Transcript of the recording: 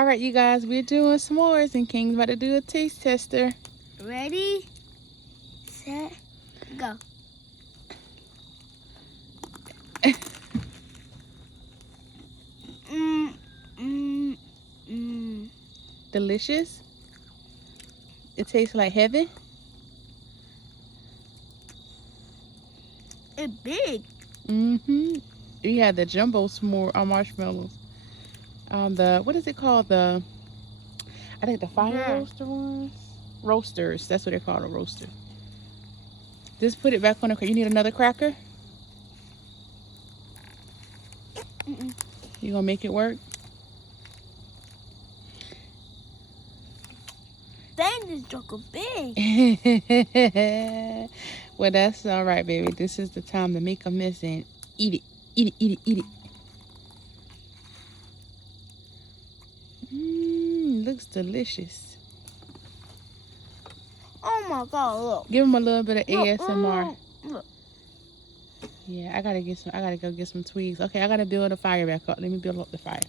All right, you guys, we're doing s'mores and King's about to do a taste tester. Ready, set, go. Delicious. It tastes like heaven. It's big. You had the jumbo s'more marshmallows. What is it called? I think the fire roaster ones. Roasters. That's what they're called, a roaster. Just put it back on the. You need another cracker. You gonna make it work? Dang, this chocolate big. Well, that's all right, baby. This is the time to make a mess and eat it. Eat it, eat it, eat it. Looks delicious. Oh my God, look. Give him a little bit of ASMR. Look. Yeah, I gotta go get some twigs. Okay, I gotta build a fire back up. Let me build up the fire.